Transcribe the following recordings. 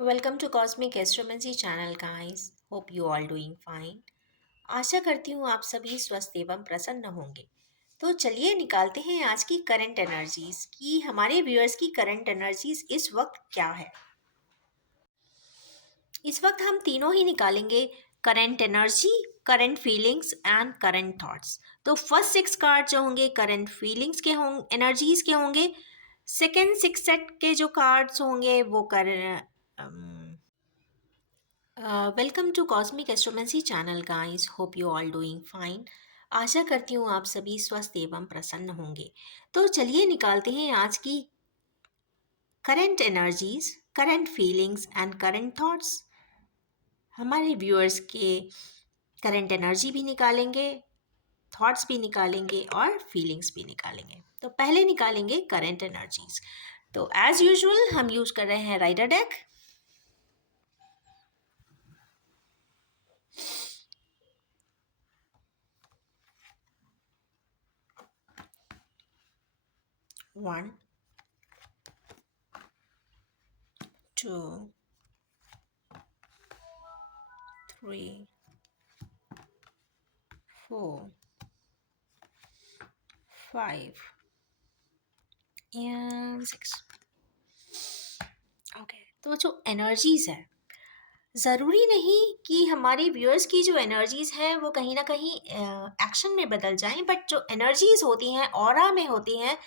Welcome to Cosmic Astromancy channel guys. Hope you all doing fine. आशा करती हूँ आप सभी स्वस्थ एवं प्रसन्न होंगे। तो चलिए निकालते हैं आज की करंट एनर्जीज की हमारे व्यूअर्स की करंट एनर्जीज इस वक्त क्या है। इस वक्त हम तीनों ही निकालेंगे, current energy, current feelings and current thoughts. तो फर्स्ट सिक्स कार्ड जो होंगे करंट फीलिंग्स के होंगे, एनर्जीज के होंगे। सेकेंड सिक्स सेट के जो कार्ड्स होंगे वो welcome to Cosmic Astromancy channel guys. Hope you all doing fine. आशा करती हूँ आप सभी स्वस्थ एवं प्रसन्न होंगे। तो चलिए निकालते हैं आज की current energies, current feelings and current thoughts. हमारे व्यूअर्स के करंट एनर्जी भी निकालेंगे, थॉट्स भी निकालेंगे और फीलिंग्स भी निकालेंगे। तो पहले निकालेंगे करंट एनर्जीज। तो एज यूजुअल हम यूज कर रहे हैं राइडर डेक। One, two, three, four, five and six. Okay, तो जो एनर्जीज है, ज़रूरी नहीं कि हमारे व्यूअर्स की जो एनर्जीज हैं वो कहीं ना कहीं एक्शन में बदल जाएं, बट जो एनर्जीज होती हैं ऑरा में होती हैं,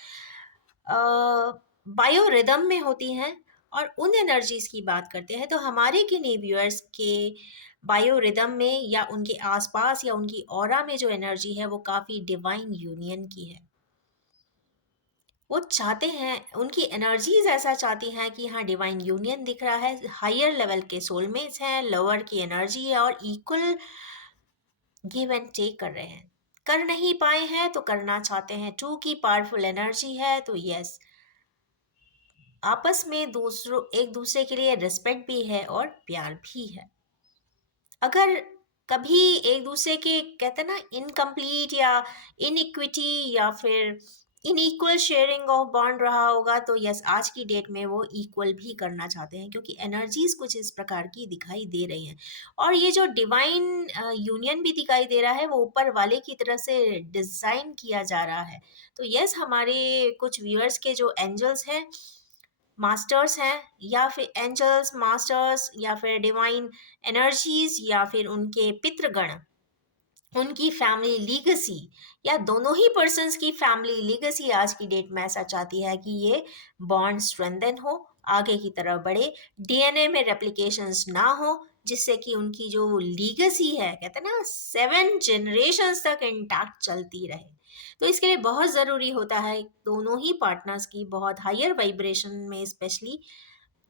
बायो रिदम में होती हैं। और उन एनर्जीज की बात करते हैं तो हमारे किन्हीं व्यूअर्स के बायो रिदम में या उनके आसपास या उनकी ऑरा में जो एनर्जी है वो काफ़ी डिवाइन यूनियन की है। वो चाहते हैं, उनकी एनर्जीज ऐसा चाहती हैं कि हाँ डिवाइन यूनियन दिख रहा है, हायर लेवल के सोलमेट्स हैं, लोअर की एनर्जी है और इक्वल गिव एंड टेक कर रहे हैं। कर नहीं पाए हैं तो करना चाहते हैं। टू की पावरफुल एनर्जी है तो यस, आपस में दूसरों एक दूसरे के लिए रिस्पेक्ट भी है और प्यार भी है। अगर कभी एक दूसरे के कहते हैं ना इनकम्प्लीट या इनइक्विटी या फिर इनइक्वल शेयरिंग ऑफ बॉन्ड रहा होगा तो यस, आज की डेट में वो इक्वल भी करना चाहते हैं क्योंकि एनर्जीज कुछ इस प्रकार की दिखाई दे रही हैं। और ये जो डिवाइन यूनियन भी दिखाई दे रहा है वो ऊपर वाले की तरफ से डिजाइन किया जा रहा है। तो यस, हमारे कुछ व्यूअर्स के जो एंजल्स हैं, मास्टर्स हैं, या फिर एंजल्स मास्टर्स या फिर डिवाइन एनर्जीज या फिर उनके पितृगण, उनकी फैमिली लीगेसी या दोनों ही पर्सन्स की फैमिली लीगेसी आज की डेट में ऐसा चाहती है कि ये बॉन्ड स्ट्रेंथन हो, आगे की तरफ बढ़े, डीएनए में रेप्लिकेशंस ना हो, जिससे कि उनकी जो लीगेसी है कहते हैं ना 7 जनरेशन्स तक इंटैक्ट चलती रहे। तो इसके लिए बहुत ज़रूरी होता है दोनों ही पार्टनर्स की बहुत हायर वाइब्रेशन में, स्पेशली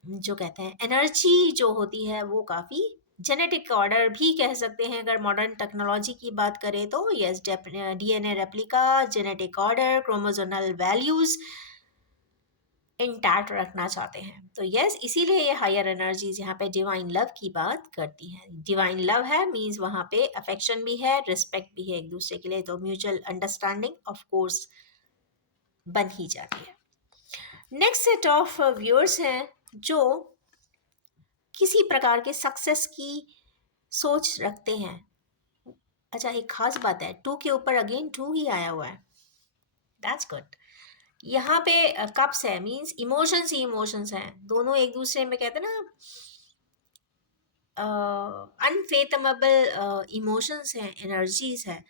जो कहते हैं एनर्जी जो होती है वो काफ़ी जेनेटिक ऑर्डर भी कह सकते हैं अगर मॉडर्न टेक्नोलॉजी की बात करें तो। Yes, DNA replica, genetic order, chromosomal values intact रखना चाहते हैं। तो यस, इसीलिए ये हायर एनर्जीज यहाँ पे डिवाइन लव की बात करती हैं। डिवाइन लव है मीन्स वहाँ पे अफेक्शन भी है, रिस्पेक्ट भी है एक दूसरे के लिए, तो म्यूचुअल अंडरस्टैंडिंग ऑफ कोर्स बन ही जाती है। नेक्स्ट सेट ऑफ व्यूअर्स हैं जो किसी प्रकार के सक्सेस की सोच रखते हैं। अच्छा, एक खास बात है, टू के ऊपर अगेन टू ही आया हुआ है, दैट्स गुड। यहाँ पे कप्स है मीन्स इमोशंस ही इमोशंस हैं, दोनों एक दूसरे में कहते हैं ना अनफेथमेबल इमोशंस हैं, एनर्जीज है,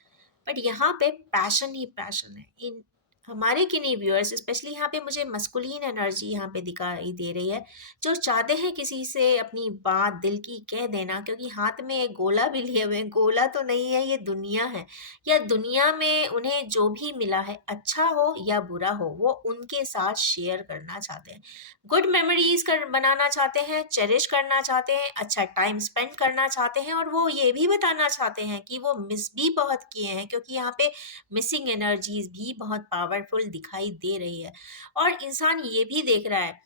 बट यहाँ पे पैशन ही पैशन है। इन हमारे किन्हीं व्यूअर्स स्पेशली यहाँ पे मुझे मस्कुलिन एनर्जी यहाँ पे दिखाई दे रही है, जो चाहते हैं किसी से अपनी बात दिल की कह देना, क्योंकि हाथ में एक गोला भी लिए हुए हैं। गोला तो नहीं है, ये दुनिया है, या दुनिया में उन्हें जो भी मिला है अच्छा हो या बुरा हो वो उनके साथ शेयर करना चाहते हैं, गुड मेमोरीज कर बनाना चाहते हैं, चेरिश करना चाहते हैं, अच्छा टाइम स्पेंड करना चाहते हैं। और वो ये भी बताना चाहते हैं कि वो मिस भी बहुत किए हैं, क्योंकि यहाँ पे मिसिंग एनर्जीज भी बहुत पावरफुल दिखाई दे रही है। और इंसान ये भी देख रहा है,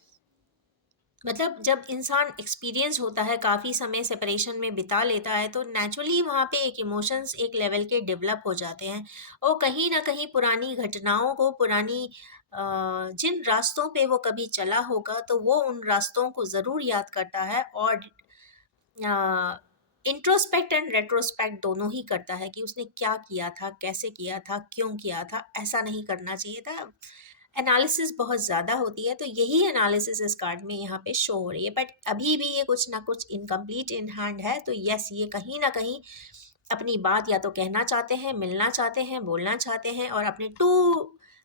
मतलब जब इंसान एक्सपीरियंस होता है, काफ़ी समय सेपरेशन में बिता लेता है, तो नेचुरली वहाँ पे एक इमोशंस एक लेवल के डेवलप हो जाते हैं और कहीं ना कहीं पुरानी घटनाओं को, पुरानी जिन रास्तों पे वो कभी चला होगा तो वो उन रास्तों को ज़रूर याद करता है और इंट्रोस्पेक्ट एंड रेट्रोस्पेक्ट दोनों ही करता है कि उसने क्या किया था, कैसे किया था, क्यों किया था, ऐसा नहीं करना चाहिए था। एनालिसिस बहुत ज़्यादा होती है, तो यही एनालिसिस इस कार्ड में यहाँ पे शो हो रही है, बट अभी भी ये कुछ ना कुछ इनकम्प्लीट इन हैंड है। तो यस, ये कहीं ना कहीं अपनी बात या तो कहना चाहते हैं, मिलना चाहते हैं, बोलना चाहते हैं और अपने टू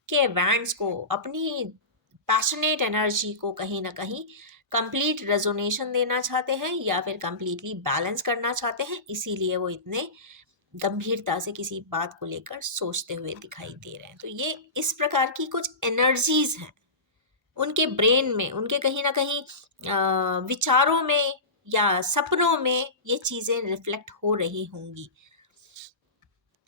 के वैंड्स को, अपनी पैशनेट एनर्जी को कहीं ना कहीं कंप्लीट रेजोनेशन देना चाहते हैं या फिर कंप्लीटली बैलेंस करना चाहते हैं। इसीलिए वो इतने गंभीरता से किसी बात को लेकर सोचते हुए दिखाई दे रहे हैं। तो ये इस प्रकार की कुछ एनर्जीज हैं उनके ब्रेन में, उनके कहीं ना कहीं विचारों में या सपनों में ये चीज़ें रिफ्लेक्ट हो रही होंगी।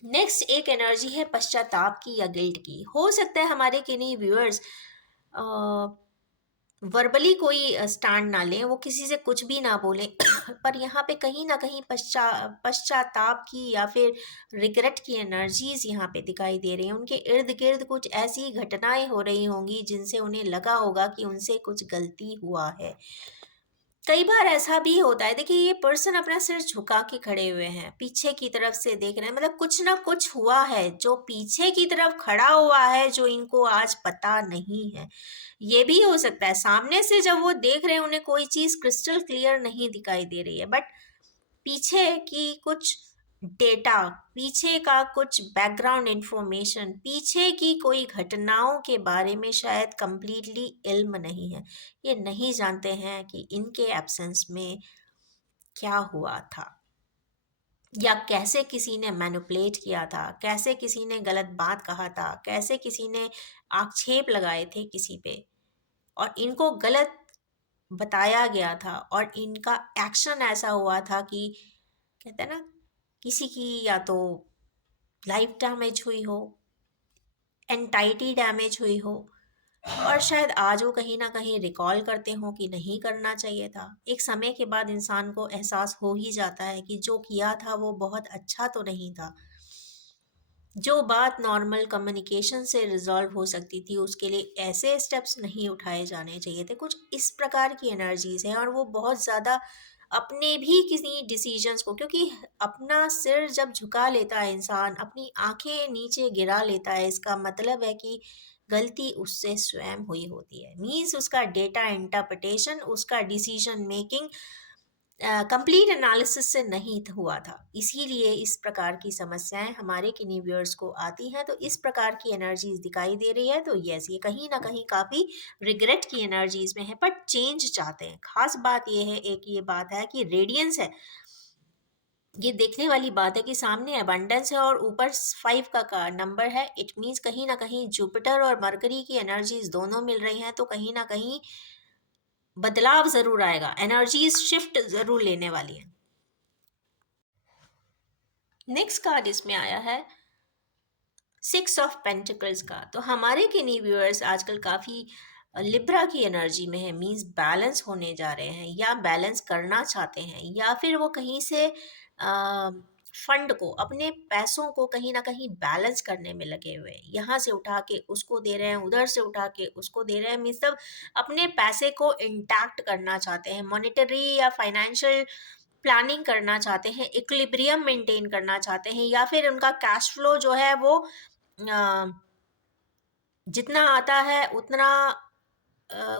नेक्स्ट एक एनर्जी है पश्चाताप की या गिल्ट की। हो सकता है हमारे किन्हीं व्यूअर्स वर्बली कोई स्टैंड ना लें, वो किसी से कुछ भी ना बोलें पर यहाँ पे कहीं ना कहीं पश्चाताप की या फिर रिग्रेट की एनर्जीज यहाँ पे दिखाई दे रही हैं। उनके इर्द गिर्द कुछ ऐसी घटनाएं हो रही होंगी जिनसे उन्हें लगा होगा कि उनसे कुछ गलती हुआ है। कई बार ऐसा भी होता है, देखिए ये पर्सन अपना सिर झुका के खड़े हुए हैं, पीछे की तरफ से देख रहे हैं, मतलब कुछ ना कुछ हुआ है जो पीछे की तरफ खड़ा हुआ है जो इनको आज पता नहीं है। ये भी हो सकता है सामने से जब वो देख रहे हैं उन्हें कोई चीज क्रिस्टल क्लियर नहीं दिखाई दे रही है, बट पीछे की कुछ डेटा, पीछे का कुछ बैकग्राउंड इंफॉर्मेशन, पीछे की कोई घटनाओं के बारे में शायद कंप्लीटली इल्म नहीं है। ये नहीं जानते हैं कि इनके एब्सेंस में क्या हुआ था या कैसे किसी ने मैनिपुलेट किया था, कैसे किसी ने गलत बात कहा था, कैसे किसी ने आक्षेप लगाए थे किसी पे और इनको गलत बताया गया था और इनका एक्शन ऐसा हुआ था कि कहते हैं ना, किसी की या तो लाइफ डैमेज हुई हो, एंटाइटी डैमेज हुई हो और शायद आज वो कहीं ना कहीं रिकॉल करते हो कि नहीं करना चाहिए था। एक समय के बाद इंसान को एहसास हो ही जाता है कि जो किया था वो बहुत अच्छा तो नहीं था। जो बात नॉर्मल कम्युनिकेशन से रिजॉल्व हो सकती थी उसके लिए ऐसे स्टेप्स नहीं उठाए जाने चाहिए थे। कुछ इस प्रकार की एनर्जीज हैं और वो बहुत ज़्यादा अपने भी किसी डिसीजंस को, क्योंकि अपना सिर जब झुका लेता है इंसान, अपनी आंखें नीचे गिरा लेता है, इसका मतलब है कि गलती उससे स्वयं हुई होती है। मीन्स उसका डेटा इंटरप्रिटेशन, उसका डिसीजन मेकिंग कंप्लीट एनालिसिस से नहीं हुआ था। इसीलिए इस प्रकार की समस्याएं हमारे किन्हीं व्यूअर्स को आती हैं। तो इस प्रकार की एनर्जीज दिखाई दे रही है तो यस, ये कहीं ना कहीं काफ़ी रिग्रेट की एनर्जीज में है, बट चेंज चाहते हैं। खास बात ये है, एक ये बात है कि रेडियंस है, ये देखने वाली बात है कि सामने अबंडेंस है और ऊपर 5 का नंबर है। इट मीन्स कहीं ना कहीं जुपिटर और मरकरी की एनर्जीज दोनों मिल रही हैं, तो कहीं ना कहीं बदलाव ज़रूर आएगा, एनर्जीज शिफ्ट ज़रूर लेने वाली हैं। नेक्स्ट कार्ड इसमें आया है 6 ऑफ पेंटिकल्स का। तो हमारे किन्हीं व्यूअर्स आजकल काफ़ी लिब्रा की एनर्जी में है, मीन्स बैलेंस होने जा रहे हैं या बैलेंस करना चाहते हैं या फिर वो कहीं से फंड को, अपने पैसों को कहीं ना कहीं बैलेंस करने में लगे हुए हैं। यहाँ से उठा के उसको दे रहे हैं, उधर से उठा के उसको दे रहे हैं, मीन्स सब अपने पैसे को इंटैक्ट करना चाहते हैं, मॉनेटरी या फाइनेंशियल प्लानिंग करना चाहते हैं, इक्विलिब्रियम मेंटेन करना चाहते हैं या फिर उनका कैश फ्लो जो है वो जितना आता है उतना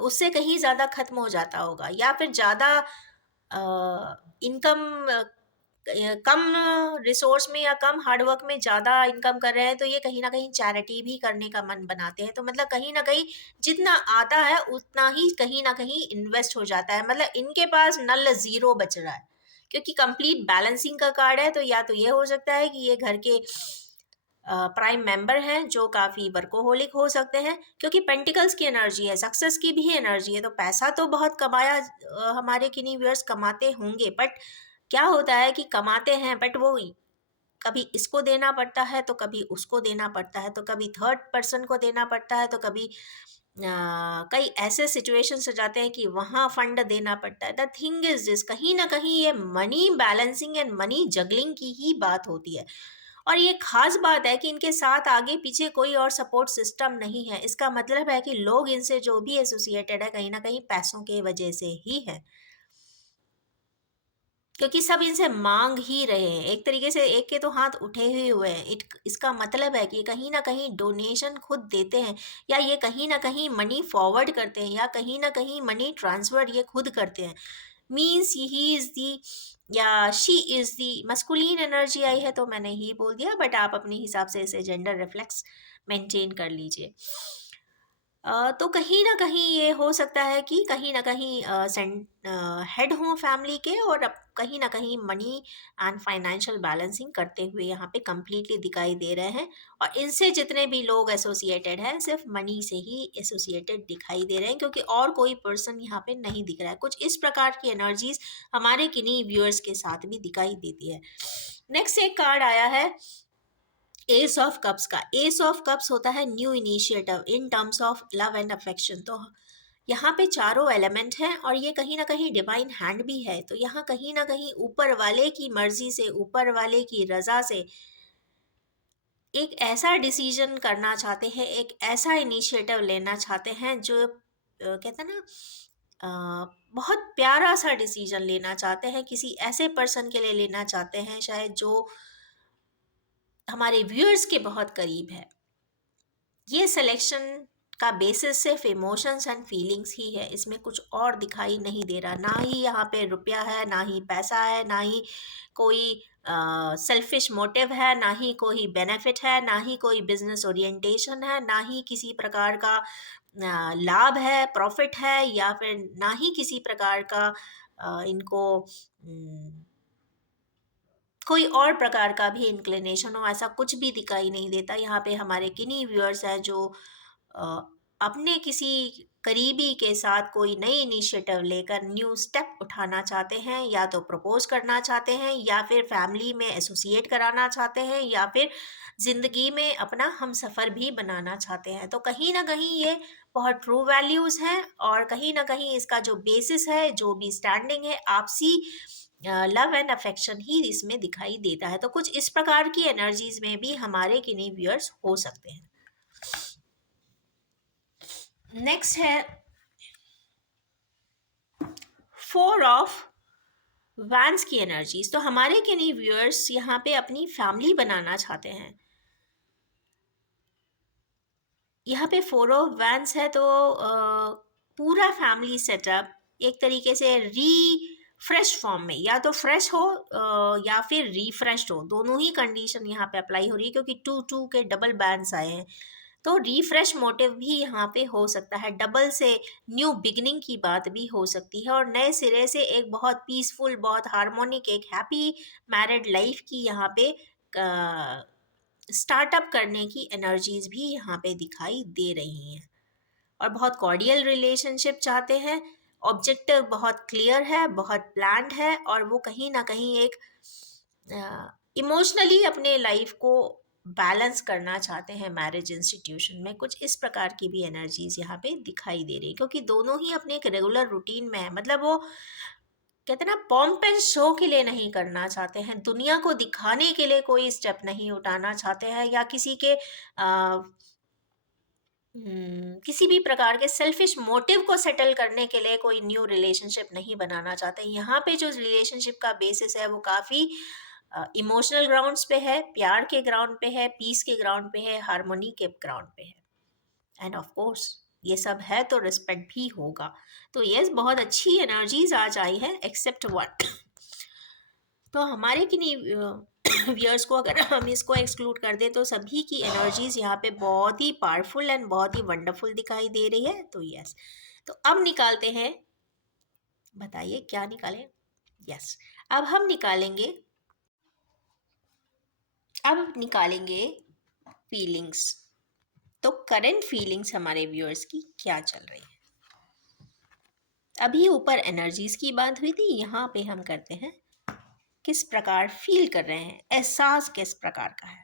उससे कहीं ज़्यादा खत्म हो जाता होगा या फिर ज़्यादा इनकम कम रिसोर्स में या कम हार्डवर्क में ज़्यादा इनकम कर रहे हैं, तो ये कहीं ना कहीं चैरिटी भी करने का मन बनाते हैं। तो मतलब कहीं ना कहीं जितना आता है उतना ही कहीं ना कहीं इन्वेस्ट हो जाता है, मतलब इनके पास नल ज़ीरो बच रहा है क्योंकि कंप्लीट बैलेंसिंग का कार्ड है। तो या तो ये हो सकता है कि ये घर के प्राइम मेंबर हैं जो काफ़ी वर्कोहोलिक हो सकते हैं, क्योंकि पेंटिकल्स की एनर्जी है, सक्सेस की भी एनर्जी है। तो पैसा तो बहुत कमाया हमारे किन्हीं व्यूअर्स कमाते होंगे, बट क्या होता है कि कमाते हैं बट वो कभी इसको देना पड़ता है तो कभी उसको देना पड़ता है, तो कभी थर्ड पर्सन को देना पड़ता है, तो कभी कई ऐसे सिचुएशंस हो जाते हैं कि वहाँ फंड देना पड़ता है। द थिंग इज दिस, कहीं ना कहीं ये money balancing and money juggling की ही बात होती है और ये खास बात है कि इनके साथ आगे पीछे कोई और सपोर्ट सिस्टम नहीं है। इसका मतलब है कि लोग इनसे जो भी एसोसिएटेड है कहीं ना कहीं पैसों के वजह से ही है, क्योंकि सब इनसे मांग ही रहे हैं। एक तरीके से एक के तो हाथ उठे ही हुए हैं। इसका मतलब है कि कहीं ना कहीं डोनेशन खुद देते हैं, या ये कहीं ना कहीं मनी फॉरवर्ड करते हैं, या कहीं ना कहीं मनी ट्रांसफर ये खुद करते हैं। मीन्स ही इज दी या she is the masculine energy आई है, तो मैंने ही बोल दिया, बट आप अपने हिसाब से इसे जेंडर रिफ्लेक्स मेंटेन कर लीजिए। तो कहीं न कहीं ये हो सकता है कि कहीं न कहीं हेड हों फैमिली के, और अब कहीं न कहीं मनी एंड फाइनेंशियल बैलेंसिंग करते हुए यहाँ पे कंप्लीटली दिखाई दे रहे हैं। और इनसे जितने भी लोग एसोसिएटेड हैं, सिर्फ़ मनी से ही एसोसिएटेड दिखाई दे रहे हैं, क्योंकि और कोई पर्सन यहाँ पे नहीं दिख रहा है। कुछ इस प्रकार की एनर्जीज़ हमारे किन्हीं व्यूअर्स के साथ भी दिखाई देती है। नेक्स्ट एक कार्ड आया है एस ऑफ कप्स का। एस ऑफ कप्स होता है new initiative in terms of love and affection. तो यहाँ पे चारों एलिमेंट हैं, और ये कहीं ना कहीं डिवाइन हैंड भी है। तो यहाँ कहीं ना कहीं ऊपर वाले की मर्जी से, ऊपर वाले की रजा से एक ऐसा डिसीजन करना चाहते हैं, एक ऐसा इनिशिएटिव लेना चाहते हैं जो कहते हैं ना, बहुत प्यारा सा डिसीजन लेना चाहते हैं, किसी ऐसे पर्सन के लिए लेना चाहते हैं शायद जो हमारे व्यूअर्स के बहुत करीब है। ये सिलेक्शन का बेसिस सिर्फ इमोशंस एंड फीलिंग्स ही है, इसमें कुछ और दिखाई नहीं दे रहा। ना ही यहाँ पे रुपया है, ना ही पैसा है, ना ही कोई सेल्फिश मोटिव है, ना ही कोई बेनिफिट है, ना ही कोई बिजनेस ओरिएंटेशन है, ना ही किसी प्रकार का लाभ है, प्रॉफिट है, या फिर ना ही किसी प्रकार का इनको कोई और प्रकार का भी इंक्लिनेशन हो, ऐसा कुछ भी दिखाई नहीं देता। यहाँ पे हमारे किन्हीं व्यूअर्स हैं जो अ, अपने किसी करीबी के साथ कोई नई इनिशिएटिव लेकर न्यू स्टेप उठाना चाहते हैं, या तो प्रपोज करना चाहते हैं, या फिर फैमिली में एसोसिएट कराना चाहते हैं, या फिर ज़िंदगी में अपना हम सफ़र भी बनाना चाहते हैं। तो कहीं ना कहीं ये बहुत ट्रू वैल्यूज़ हैं, और कहीं ना कहीं इसका जो बेसिस है, जो भी स्टैंडिंग है, आपसी लव एंड अफेक्शन ही इसमें दिखाई देता है। तो कुछ इस प्रकार की एनर्जीज में भी हमारे किन्हीं व्यूअर्स हो सकते हैं। नेक्स्ट है फोर ऑफ वैंस की एनर्जीज। तो हमारे किन्हीं व्यूअर्स यहाँ पे अपनी फैमिली बनाना चाहते हैं। यहाँ पे फोर ऑफ वैंस है, तो पूरा फैमिली सेटअप एक तरीके से फ्रेश फॉर्म में, या तो फ्रेश हो या फिर रिफ्रेश्ड हो, दोनों ही कंडीशन यहाँ पे अप्लाई हो रही है, क्योंकि टू टू के डबल बैंड्स आए हैं। तो रिफ्रेश मोटिव भी यहाँ पे हो सकता है, डबल से न्यू बिगिनिंग की बात भी हो सकती है, और नए सिरे से एक बहुत पीसफुल, बहुत हार्मोनिक, एक हैप्पी मैरिड लाइफ की यहाँ पे स्टार्टअप करने की एनर्जीज भी यहाँ पे दिखाई दे रही हैं। और बहुत कॉर्डियल रिलेशनशिप चाहते हैं। ऑब्जेक्टिव बहुत क्लियर है, बहुत प्लान्ड है, और वो कहीं ना कहीं एक इमोशनली अपने लाइफ को बैलेंस करना चाहते हैं मैरिज इंस्टीट्यूशन में। कुछ इस प्रकार की भी एनर्जीज यहाँ पे दिखाई दे रही है, क्योंकि दोनों ही अपने एक रेगुलर रूटीन में है। मतलब वो कहते हैं ना, पॉम्प एंड शो के लिए नहीं करना चाहते हैं, दुनिया को दिखाने के लिए कोई स्टेप नहीं उठाना चाहते हैं, या किसी के किसी भी प्रकार के सेल्फिश मोटिव को सेटल करने के लिए कोई न्यू रिलेशनशिप नहीं बनाना चाहते। यहाँ पे जो रिलेशनशिप का बेसिस है वो काफ़ी इमोशनल ग्राउंड्स पे है, प्यार के ग्राउंड पे है, पीस के ग्राउंड पे है, हार्मोनी के ग्राउंड पे है। एंड ऑफ कोर्स ये सब है तो रिस्पेक्ट भी होगा। तो यस, बहुत अच्छी एनर्जीज आज आई है, एक्सेप्ट वन। तो हमारे किन्हीं व्यूअर्स को अगर हम इसको एक्सक्लूड कर दें, तो सभी की एनर्जीज यहाँ पे बहुत ही पावरफुल एंड बहुत ही वंडरफुल दिखाई दे रही है। तो यस, तो अब निकालते हैं, बताइए क्या निकालें। यस, अब हम निकालेंगे, अब निकालेंगे फीलिंग्स। तो करंट फीलिंग्स हमारे व्यूअर्स की क्या चल रही है। अभी ऊपर एनर्जीज की बात हुई थी, यहाँ पे हम करते हैं किस प्रकार फील कर रहे हैं, एहसास किस प्रकार का है।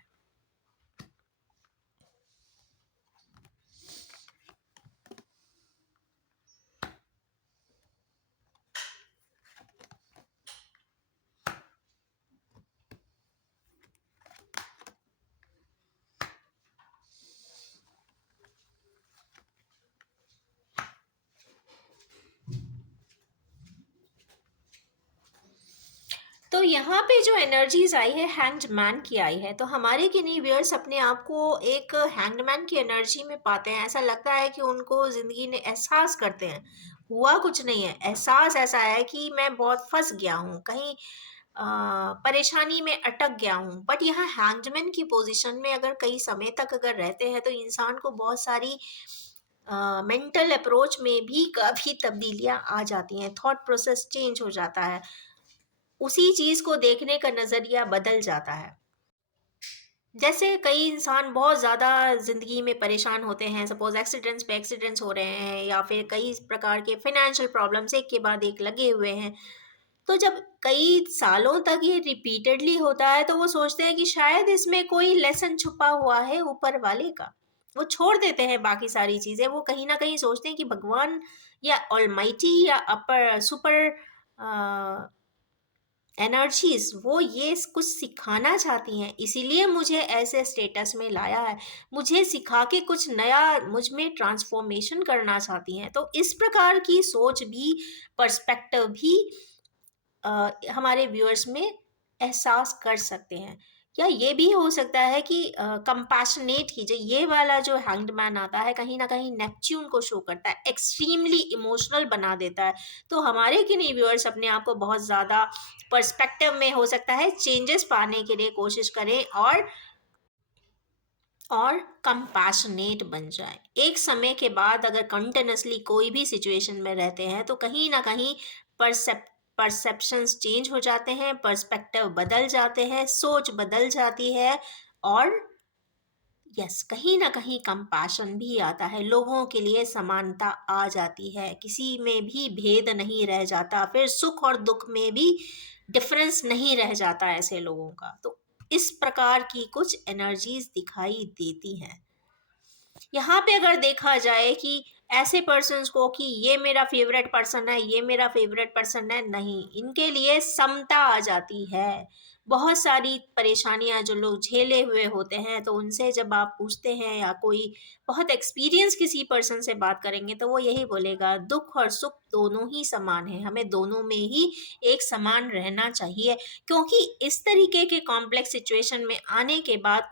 तो यहाँ पे जो एनर्जीज़ आई है हैंग्ड मैन की आई है, तो हमारे किन्हीं व्यूअर्स अपने आप को एक हैंग्ड मैन की एनर्जी में पाते हैं। ऐसा लगता है कि उनको ज़िंदगी ने एहसास करते हैं, हुआ कुछ नहीं है, एहसास ऐसा है कि मैं बहुत फँस गया हूँ, कहीं परेशानी में अटक गया हूँ। बट यहाँ हैंग्ड मैन की पोज़ीशन में अगर कई समय तक अगर रहते हैं, तो इंसान को बहुत सारी मेंटल अप्रोच में भी काफ़ी तब्दीलियाँ आ जाती हैं, थॉट प्रोसेस चेंज हो जाता है। उसी चीज़ को देखने का नज़रिया बदल जाता है। जैसे कई इंसान बहुत ज़्यादा ज़िंदगी में परेशान होते हैं, सपोज़ एक्सीडेंट्स पे एक्सीडेंट्स हो रहे हैं या फिर कई प्रकार के फाइनेंशियल प्रॉब्लम्स एक के बाद एक लगे हुए हैं। तो जब कई सालों तक ये रिपीटेडली होता है, तो वो सोचते हैं कि शायद इसमें कोई लेसन छुपा हुआ है ऊपर वाले का। वो छोड़ देते हैं बाकी सारी चीज़ें, वो कहीं न कहीं सोचते हैं कि भगवान या ऑलमाइटी या अपर सुपर अ एनर्जीज़ वो ये कुछ सिखाना चाहती हैं, इसीलिए मुझे ऐसे स्टेटस में लाया है। मुझे सिखा के कुछ नया मुझ में ट्रांसफ़ॉर्मेशन करना चाहती हैं। तो इस प्रकार की सोच भी, पर्सपेक्टिव भी हमारे व्यूअर्स में एहसास कर सकते हैं। या ये भी हो सकता है कि कंपैशनेट कीजिए, ये वाला जो हैंग्ड मैन आता है कहीं न कहीं नेपच्यून को शो करता है, एक्सट्रीमली इमोशनल बना देता है। तो हमारे किन्हीं व्यूअर्स अपने आप को बहुत ज़्यादा पर्सपेक्टिव में हो सकता है चेंजेस पाने के लिए कोशिश करें और कंपैशनेट बन जाएँ। एक समय के बाद अगर कंटीन्यूअसली कोई भी सिचुएशन में रहते हैं, तो कहीं न कहीं परसेप्शंस चेंज हो जाते हैं, पर्सपेक्टिव बदल जाते हैं, सोच बदल जाती है और यस, कहीं न कहीं कंपैशन भी आता है, लोगों के लिए समानता आ जाती है, किसी में भी भेद नहीं रह जाता, फिर सुख और दुःख में भी डिफ़रेंस नहीं रह जाता ऐसे लोगों का। तो इस प्रकार की कुछ एनर्जीज़ दिखाई देती हैं। यहाँ पे अगर देखा जाए कि ऐसे पर्सन्स को कि ये मेरा फेवरेट पर्सन है, ये मेरा फेवरेट पर्सन है, नहीं, इनके लिए समता आ जाती है। बहुत सारी परेशानियाँ जो लोग झेले हुए होते हैं, तो उनसे जब आप पूछते हैं या कोई बहुत एक्सपीरियंस किसी पर्सन से बात करेंगे, तो वो यही बोलेगा, दुःख और सुख दोनों ही समान हैं, हमें दोनों में ही एक समान रहना चाहिए। क्योंकि इस तरीके के कॉम्प्लेक्स सिचुएशन में आने के बाद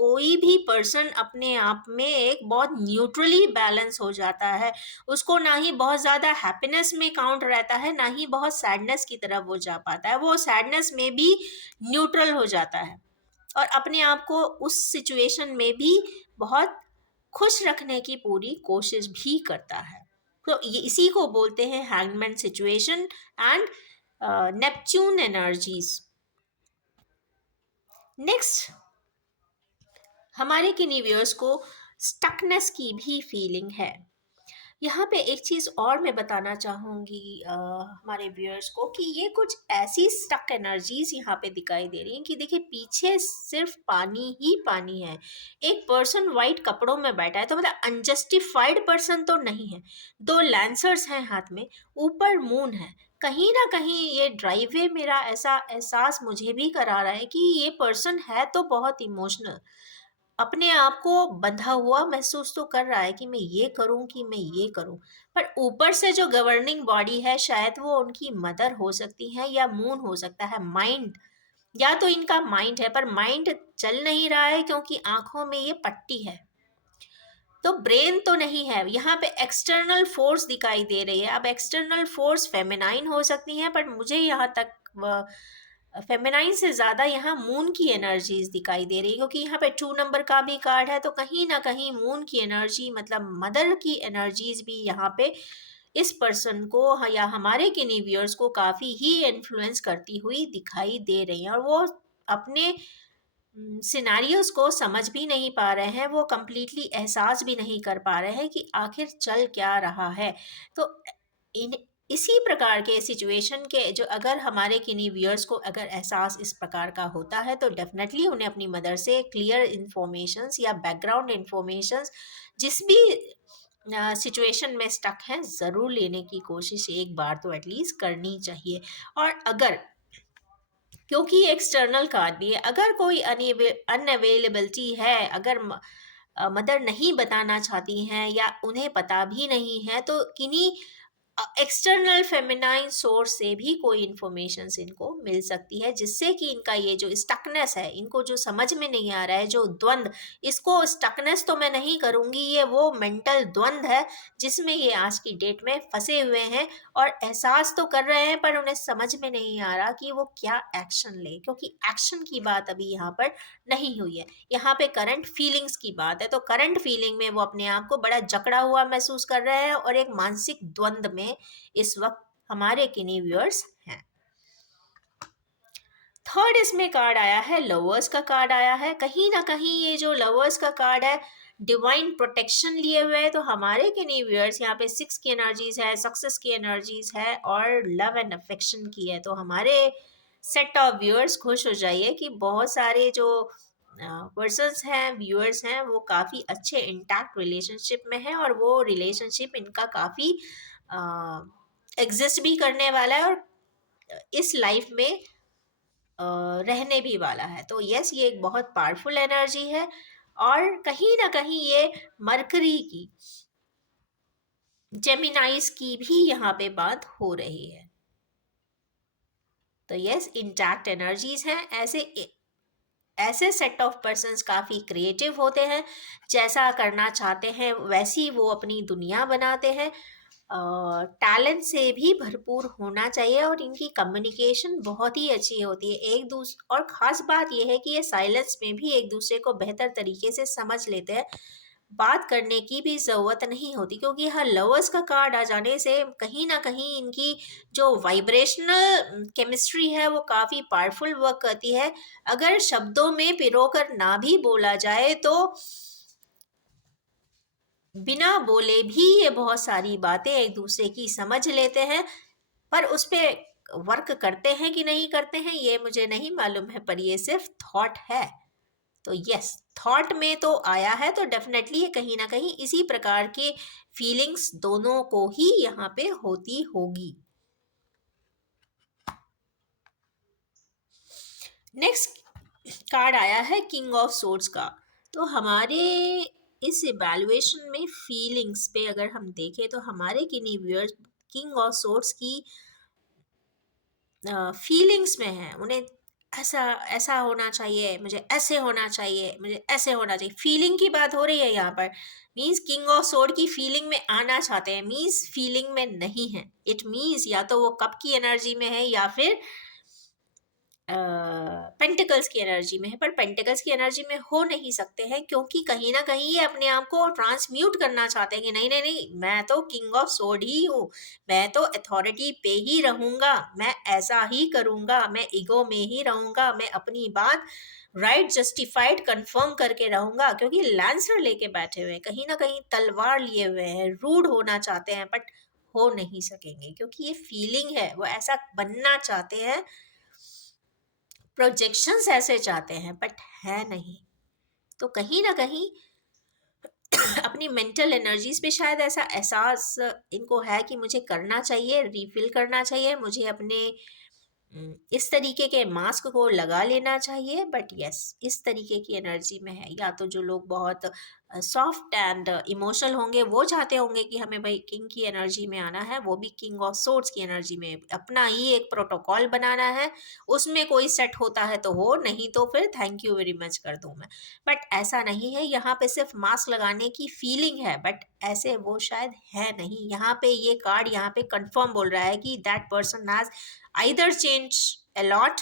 कोई भी पर्सन अपने आप में एक बहुत न्यूट्रली बैलेंस हो जाता है। उसको ना ही बहुत ज़्यादा हैप्पीनेस में काउंट रहता है, ना ही बहुत सैडनेस की तरफ वो जा पाता है। वो सैडनेस में भी न्यूट्रल हो जाता है और अपने आप को उस सिचुएशन में भी बहुत खुश रखने की पूरी कोशिश भी करता है। तो ये इसी को बोलते हैं hangman situation and Neptune energies. Next हमारे किन्हीं व्यूअर्स को स्टकनेस की भी फीलिंग है। यहाँ पे एक चीज़ और मैं बताना चाहूँगी हमारे व्यूअर्स को कि ये कुछ ऐसी स्टक एनर्जीज़ यहाँ पे दिखाई दे रही हैं कि देखिए पीछे सिर्फ पानी ही पानी है। एक पर्सन वाइट कपड़ों में बैठा है, तो मतलब अनजस्टिफाइड पर्सन तो नहीं है। 2 लैंसर्स हैं हाथ में, ऊपर मून है। कहीं न कहीं ये ड्राइवे मेरा ऐसा एहसास मुझे भी करा रहा है कि ये पर्सन है तो बहुत इमोशनल। अपने आप को बंधा हुआ महसूस तो कर रहा है कि मैं ये करूँ कि मैं ये करूँ। पर ऊपर से जो गवर्निंग बॉडी है शायद वो उनकी मदर हो सकती है या मून हो सकता है, माइंड, या तो इनका माइंड है, पर माइंड चल नहीं रहा है क्योंकि आँखों में ये पट्टी है। तो ब्रेन तो नहीं है, यहाँ पे एक्सटर्नल फोर्स दिखाई दे रही है। अब एक्सटर्नल फोर्स फेमिनाइन हो सकती हैं, पर मुझे यहाँ तक फेमिनाइन से ज़्यादा यहाँ मून की एनर्जीज दिखाई दे रही है, क्योंकि यहाँ पे 2 नंबर का भी कार्ड है, तो कहीं ना कहीं मून की एनर्जी मतलब मदर की एनर्जीज भी यहाँ पे इस पर्सन को या हमारे किन्हीं व्यूअर्स को काफ़ी ही इन्फ्लुएंस करती हुई दिखाई दे रही हैं, और वो अपने सिनेरियोज़ को समझ भी नहीं पा रहे हैं, वो कंप्लीटली एहसास भी नहीं कर पा रहे हैं कि आखिर चल क्या रहा है। तो इन इसी प्रकार के सिचुएशन के जो अगर हमारे किन्हीं व्यूअर्स को अगर एहसास इस प्रकार का होता है, तो डेफ़िनेटली उन्हें अपनी मदर से क्लियर इन्फॉर्मेशंस या बैकग्राउंड इन्फॉर्मेशंस जिस भी सिचुएशन में स्टक हैं, ज़रूर लेने की कोशिश एक बार तो एटलीस्ट करनी चाहिए। और अगर क्योंकि एक्सटर्नल कार्ड भी है, अगर कोई अनअवेलेबिलिटी है, अगर मदर नहीं बताना चाहती हैं या उन्हें पता भी नहीं है, तो किन्हीं एक्सटर्नल फेमिनाइन सोर्स से भी कोई इंफॉर्मेशन इनको मिल सकती है, जिससे कि इनका ये जो स्टकनेस है, इनको जो समझ में नहीं आ रहा है, जो द्वंद, इसको स्टकनेस तो मैं नहीं करूँगी, ये वो मेंटल द्वंद है जिसमें ये आज की डेट में फंसे हुए हैं और एहसास तो कर रहे हैं पर उन्हें समझ में नहीं आ रहा कि वो क्या एक्शन ले, क्योंकि एक्शन की बात अभी यहाँ पर नहीं हुई है। यहाँ पे करंट फीलिंग्स की बात है, तो करंट फीलिंग में वो अपने आप को बड़ा जकड़ा हुआ महसूस कर रहे हैं और एक मानसिक द्वंद में इस वक्त हमारे किन्हीं व्यूअर्स हैं। थर्ड इसमें कार्ड आया है, लवर्स का कार्ड आया है। कहीं ना कहीं ये जो लवर्स का कार्ड है, डिवाइन प्रोटेक्शन लिए हुए है, तो हमारे किन्हीं व्यूअर्स यहाँ पे 6 की एनर्जीज है, सक्सेस की एनर्जीज है और लव एंड अफेक्शन की है। तो हमारे सेट ऑफ व्यूअर्स खुश हो जाइए कि बहुत सारे जो पर्सन्स हैं, व्यूअर्स हैं, वो काफ़ी अच्छे इंटैक्ट रिलेशनशिप में है और वो रिलेशनशिप इनका काफ़ी एग्जिस्ट भी करने वाला है और इस लाइफ में रहने भी वाला है। तो यस, ये एक बहुत पावरफुल एनर्जी है और कहीं ना कहीं ये मरकरी की, जेमिनाइज की भी यहाँ पे बात हो रही है। तो यस, इंटैक्ट एनर्जीज हैं। ऐसे सेट ऑफ पर्सन्स काफ़ी क्रिएटिव होते हैं, जैसा करना चाहते हैं वैसी वो अपनी दुनिया बनाते हैं। टैलेंट से भी भरपूर होना चाहिए और इनकी कम्युनिकेशन बहुत ही अच्छी होती है एक दूसरे, और ख़ास बात यह है कि ये साइलेंस में भी एक दूसरे को बेहतर तरीके से समझ लेते हैं। बात करने की भी ज़रूरत नहीं होती, क्योंकि यहाँ लवर्स का कार्ड आ जाने से कहीं ना कहीं इनकी जो वाइब्रेशनल केमिस्ट्री है वो काफ़ी पावरफुल वर्क करती है। अगर शब्दों में पिरोकर ना भी बोला जाए तो बिना बोले भी ये बहुत सारी बातें एक दूसरे की समझ लेते हैं, पर उस पे वर्क करते हैं कि नहीं करते हैं ये मुझे नहीं मालूम है, पर ये सिर्फ थॉट है। तो यस, थॉट में तो आया है, तो डेफिनेटली ये कहीं ना कहीं इसी प्रकार के फीलिंग्स दोनों को ही यहाँ पे होती होगी। नेक्स्ट कार्ड आया है किंग ऑफ सोर्ड्स का। तो हमारे इस इवैल्यूएशन में फीलिंग्स पे अगर हम देखें तो हमारे किन्हीं व्यूअर्स किंग ऑफ सोर्ड्स की फीलिंग्स में है। उन्हें ऐसा ऐसा होना चाहिए, मुझे ऐसे होना चाहिए, मुझे ऐसे होना चाहिए, फीलिंग की बात हो रही है यहाँ पर। मीन्स किंग ऑफ सोर्ड की फीलिंग में आना चाहते हैं, मीन्स फीलिंग में नहीं है। इट मीन्स या तो वो कप की एनर्जी में है या फिर पेंटिकल्स की एनर्जी में है, पर पेंटिकल्स की एनर्जी में हो नहीं सकते हैं क्योंकि कहीं ना कहीं ये अपने आप को ट्रांसम्यूट करना चाहते हैं कि नहीं नहीं नहीं, मैं तो किंग ऑफ सोर्ड ही हूँ, मैं तो अथॉरिटी पे ही रहूंगा, मैं ऐसा ही करूंगा, मैं ईगो में ही रहूंगा, मैं अपनी बात राइट जस्टिफाइड कंफर्म करके रहूंगा, क्योंकि लैंसर लेके बैठे हुए हैं, कहीं ना कहीं तलवार लिए हुए हैं, रूड होना चाहते हैं, बट हो नहीं सकेंगे क्योंकि ये फीलिंग है, वो ऐसा बनना चाहते हैं, प्रोजेक्शंस ऐसे चाहते हैं, बट है नहीं। तो कहीं ना कहीं अपनी मेंटल एनर्जीज पे शायद ऐसा एहसास इनको है कि मुझे करना चाहिए, रिफिल करना चाहिए, मुझे अपने इस तरीके के मास्क को लगा लेना चाहिए, बट यस, इस तरीके की एनर्जी में है। या तो जो लोग बहुत सॉफ्ट एंड इमोशनल होंगे वो चाहते होंगे कि हमें भाई किंग की एनर्जी में आना है, वो भी किंग ऑफ सोर्ड्स की एनर्जी में अपना ही एक प्रोटोकॉल बनाना है, उसमें कोई सेट होता है तो हो, नहीं तो फिर थैंक यू वेरी मच कर दूं मैं। बट ऐसा नहीं है, यहाँ पे सिर्फ मास्क लगाने की फीलिंग है, बट ऐसे वो शायद है नहीं। यहाँ पे ये कार्ड यहाँ पे कंफर्म बोल रहा है कि that person has either change a lot,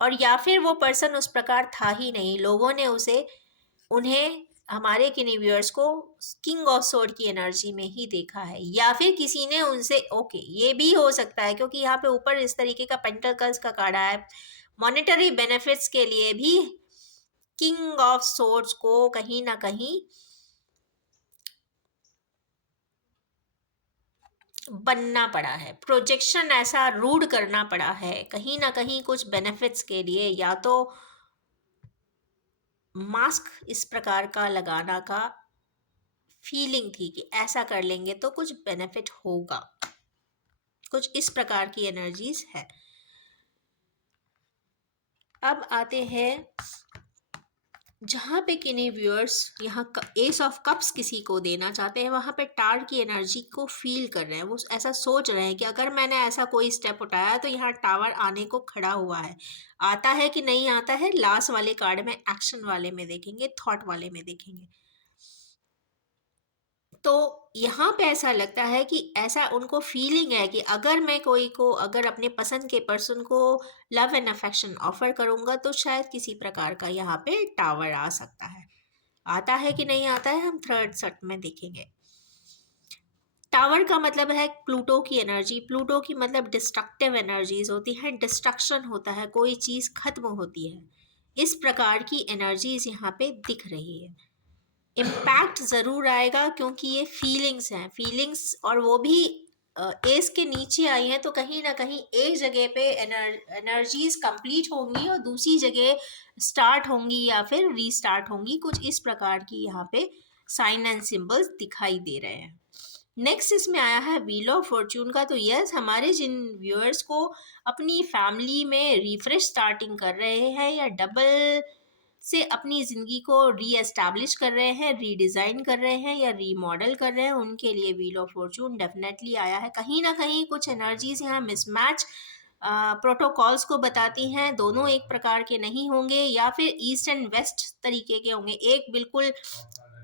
और या फिर वो पर्सन उस प्रकार था ही नहीं, लोगों ने उसे, उन्हें, हमारे किन्हीं व्यूअर्स को किंग ऑफ सोर्ड की एनर्जी में ही देखा है, या फिर किसी ने उनसे, ओके ये भी हो सकता है क्योंकि यहाँ पे ऊपर इस तरीके का पेंटाकल्स का कार्ड आया है, मॉनेटरी बेनिफिट्स के लिए भी किंग ऑफ सोर्ड्स को कहीं ना कहीं बनना पड़ा है, प्रोजेक्शन ऐसा रूड करना पड़ा है कहीं ना कहीं कुछ बेनिफिट्स के लिए, या तो मास्क इस प्रकार का लगाना का फीलिंग थी कि ऐसा कर लेंगे तो कुछ बेनिफिट होगा, कुछ इस प्रकार की एनर्जीज है। अब आते हैं जहाँ पे किन्हीं व्यूअर्स यहाँ एस ऑफ कप्स किसी को देना चाहते हैं, वहाँ पे टावर की एनर्जी को फील कर रहे हैं, वो ऐसा सोच रहे हैं कि अगर मैंने ऐसा कोई स्टेप उठाया तो यहाँ टावर आने को खड़ा हुआ है। आता है कि नहीं आता है, लास्ट वाले कार्ड में, एक्शन वाले में देखेंगे, थॉट वाले में देखेंगे। तो यहाँ पे ऐसा लगता है कि ऐसा उनको फीलिंग है कि अगर मैं कोई को, अगर अपने पसंद के पर्सन को लव एंड अफेक्शन ऑफर करूँगा तो शायद किसी प्रकार का यहाँ पे टावर आ सकता है। आता है कि नहीं आता है, हम थर्ड सेट में देखेंगे। टावर का मतलब है प्लूटो की एनर्जी। प्लूटो की मतलब डिस्ट्रक्टिव एनर्जीज होती है, डिस्ट्रक्शन होता है, कोई चीज़ खत्म होती है। इस प्रकार की एनर्जीज यहाँ पे दिख रही है। इम्पैक्ट ज़रूर आएगा क्योंकि ये फीलिंग्स हैं, फीलिंग्स, और वो भी एज के नीचे आई हैं, तो कहीं ना कहीं एक जगह पे एनर्जीज कंप्लीट होंगी और दूसरी जगह स्टार्ट होंगी या फिर रीस्टार्ट होंगी। कुछ इस प्रकार की यहाँ पे साइन एंड सिंबल्स दिखाई दे रहे हैं। नेक्स्ट इसमें आया है व्हील ऑफ फॉर्च्यून का। तो यस, हमारे जिन व्यूअर्स को अपनी फैमिली में रिफ्रेश स्टार्टिंग कर रहे हैं या डबल से अपनी ज़िंदगी को री एस्टैब्लिश कर रहे हैं, रीडिज़ाइन कर रहे हैं या रीमॉडल कर रहे हैं, उनके लिए व्हील ऑफ फॉर्च्यून डेफिनेटली आया है। कहीं ना कहीं कुछ एनर्जीज यहाँ मिसमैच प्रोटोकॉल्स को बताती हैं। दोनों एक प्रकार के नहीं होंगे या फिर ईस्ट एंड वेस्ट तरीके के होंगे। एक बिल्कुल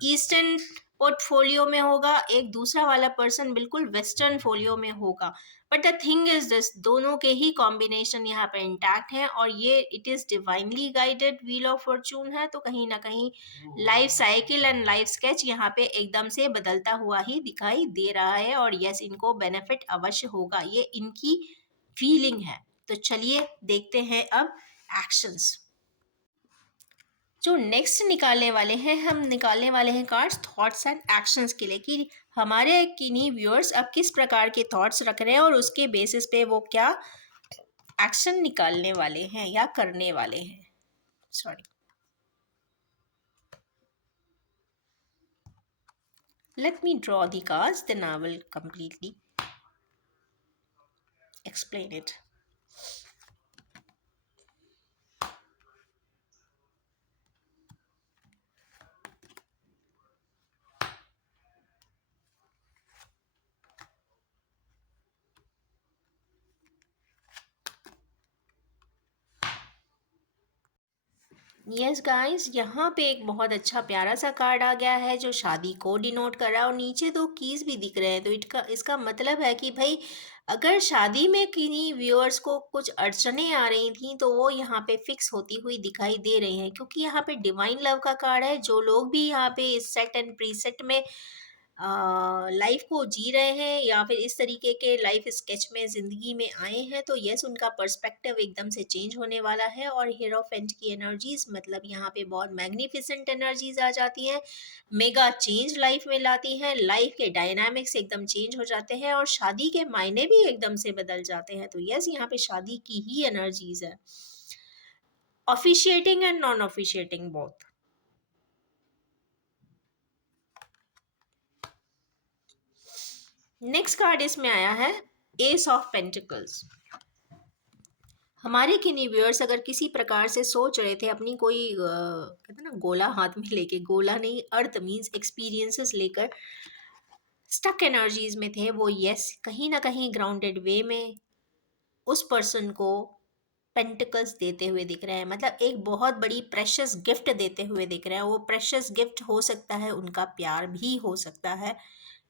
ईस्टर्न पोर्टफोलियो में होगा, एक दूसरा वाला पर्सन बिल्कुल वेस्टर्न फोलियो में होगा। But the thing is this, दोनों के ही कॉम्बिनेशन यहाँ पे इंटैक्ट है और ये it is divinely guided wheel of Fortune है। तो कहीं ना कहीं life cycle and life sketch यहाँ पे एकदम से बदलता हुआ ही दिखाई दे रहा है और यस, इनको बेनिफिट अवश्य होगा, ये इनकी फीलिंग है। तो चलिए देखते हैं अब एक्शंस। जो नेक्स्ट निकालने वाले हैं, हम निकालने वाले हैं कार्ड्स थॉट्स एंड एक्शंस के लिए, कि हमारे किन्हीं व्यूअर्स अब किस प्रकार के थॉट्स रख रहे हैं और उसके बेसिस पे वो क्या एक्शन निकालने वाले हैं या करने वाले हैं। Sorry, let me draw the cards, then I will completely explain it. Yes guys, यहाँ पे एक बहुत अच्छा प्यारा सा कार्ड आ गया है जो शादी को डिनोट कर रहा है और नीचे दो कीज भी दिख रहे हैं। तो इसका मतलब है कि भाई, अगर शादी में किन्हीं व्यूअर्स को कुछ अड़चने आ रही थी तो वो यहाँ पे फिक्स होती हुई दिखाई दे रही हैं, क्योंकि यहाँ पे डिवाइन लव का कार्ड है। जो लोग भी यहाँ पे इस सेट एंड प्रीसेट में लाइफ को जी रहे हैं या फिर इस तरीके के लाइफ स्केच में ज़िंदगी में आए हैं, तो यस, उनका पर्सपेक्टिव एकदम से चेंज होने वाला है। और हीरोफेंट की एनर्जीज मतलब यहाँ पे बहुत मैग्निफिसेंट एनर्जीज आ जाती हैं, मेगा चेंज लाइफ में लाती हैं, लाइफ के डायनामिक्स एकदम चेंज हो जाते हैं और शादी के मायने भी एकदम से बदल जाते हैं। तो यस, यहाँ पे शादी की ही एनर्जीज है, officiating and non officiating both. Next card इसमें आया है एस ऑफ पेंटिकल्स। हमारे किन्हीं व्यूअर्स अगर किसी प्रकार से सोच रहे थे अपनी कोई कहते हैं ना गोला हाथ में लेके, गोला नहीं, अर्थ मीन्स एक्सपीरियंसेस लेकर स्टक एनर्जीज में थे, वो यस, कहीं ना कहीं ग्राउंडेड वे में उस पर्सन को पेंटिकल्स देते हुए दिख रहे हैं। मतलब एक बहुत बड़ी प्रेशियस गिफ्ट देते हुए दिख रहे हैं। वो प्रेशियस गिफ्ट हो सकता है उनका प्यार भी हो सकता है,